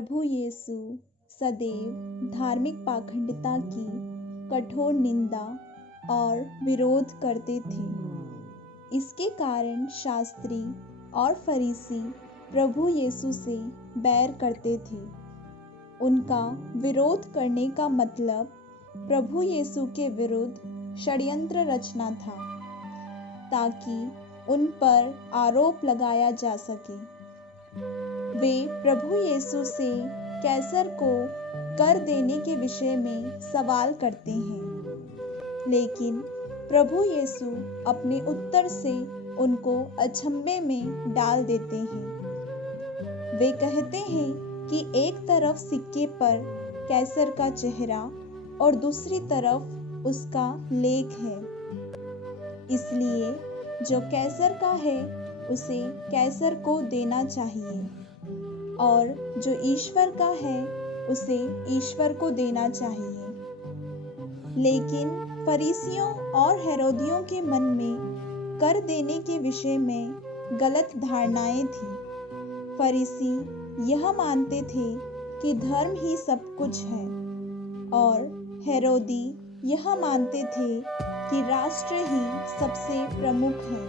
प्रभु यीशु सदैव धार्मिक पाखंडिता की कठोर निंदा और विरोध करते थे। इसके कारण शास्त्री और फरीसी प्रभु यीशु से बैर करते थे। उनका विरोध करने का मतलब प्रभु यीशु के विरुद्ध षड्यंत्र रचना था, ताकि उन पर आरोप लगाया जा सके। वे प्रभु यीशु से कैसर को कर देने के विषय में सवाल करते हैं, लेकिन प्रभु यीशु अपने उत्तर से उनको अचंभे में डाल देते हैं। वे कहते हैं कि एक तरफ सिक्के पर कैसर का चेहरा और दूसरी तरफ उसका लेख है, इसलिए जो कैसर का है उसे कैसर को देना चाहिए और जो ईश्वर का है उसे ईश्वर को देना चाहिए। लेकिन फरीसियों और हेरोदियों के मन में कर देने के विषय में गलत धारणाएं थीं। फरीसी यह मानते थे कि धर्म ही सब कुछ है और हेरोदी यह मानते थे कि राष्ट्र ही सबसे प्रमुख है।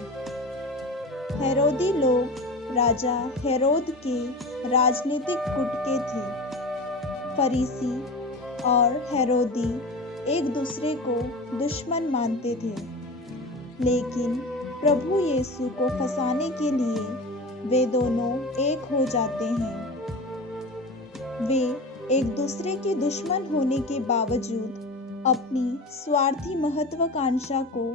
हेरोदी लोग राजा हेरोद के राजनीतिक गुट के थे। फरीसी और हेरोदी एक दूसरे को दुश्मन मानते थे, लेकिन प्रभु यीशु को फंसाने के लिए वे दोनों एक हो जाते हैं। वे एक दूसरे के दुश्मन होने के बावजूद अपनी स्वार्थी महत्वाकांक्षा को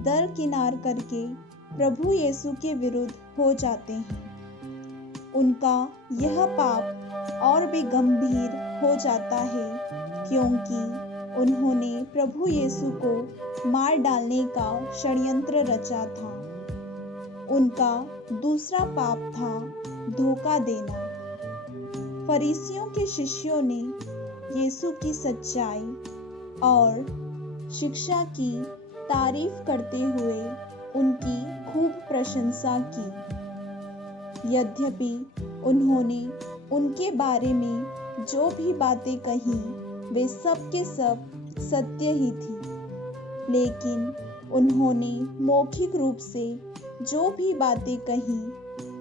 दरकिनार करके प्रभु यीशु के विरुद्ध हो जाते हैं। उनका यह पाप और भी गंभीर हो जाता है, क्योंकि उन्होंने प्रभु यीशु को मार डालने का षड्यंत्र रचा था। उनका दूसरा पाप था धोखा देना। फरीसियों के शिष्यों ने यीशु की सच्चाई और शिक्षा की तारीफ करते हुए उनकी खूब प्रशंसा की। यद्यपि उन्होंने उनके बारे में जो भी बातें कही वे सब के सब सत्य ही थी, लेकिन उन्होंने मौखिक रूप से जो भी बातें कही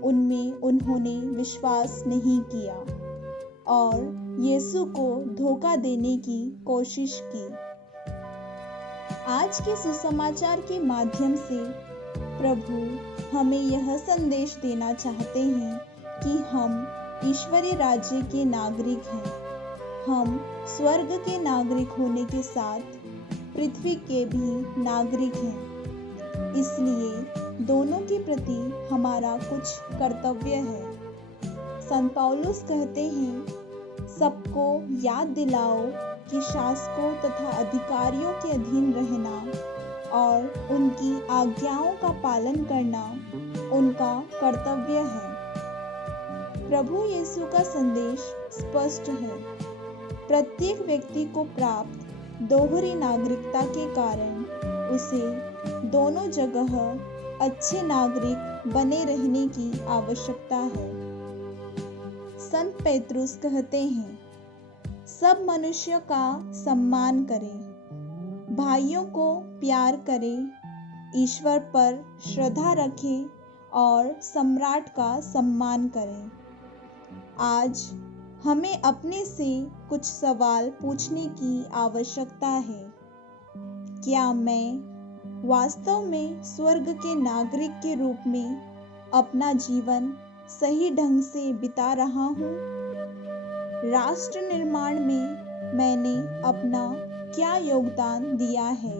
उनमें उन्होंने विश्वास नहीं किया और यीशु को धोखा देने की कोशिश की। आज के सुसमाचार के माध्यम से प्रभु हमें यह संदेश देना चाहते हैं कि हम ईश्वरीय राज्य के नागरिक हैं। हम स्वर्ग के नागरिक होने के साथ पृथ्वी के भी नागरिक हैं। इसलिए दोनों के प्रति हमारा कुछ कर्तव्य है। संत पौलुस कहते हैं, सबको याद दिलाओ कि शासकों तथा अधिकारियों के अधीन रहना और उनकी आज्ञाओं का पालन करना उनका कर्तव्य है। प्रभु यीशु का संदेश स्पष्ट है। प्रत्येक व्यक्ति को प्राप्त दोहरी नागरिकता के कारण उसे दोनों जगह अच्छे नागरिक बने रहने की आवश्यकता है। संत पेतरुस कहते हैं, सब मनुष्यों का सम्मान करें, भाइयों को प्यार करें, ईश्वर पर श्रद्धा रखें और सम्राट का सम्मान करें। आज हमें अपने से कुछ सवाल पूछने की आवश्यकता है। क्या मैं वास्तव में स्वर्ग के नागरिक के रूप में अपना जीवन सही ढंग से बिता रहा हूँ? राष्ट्र निर्माण में मैंने अपना क्या योगदान दिया है?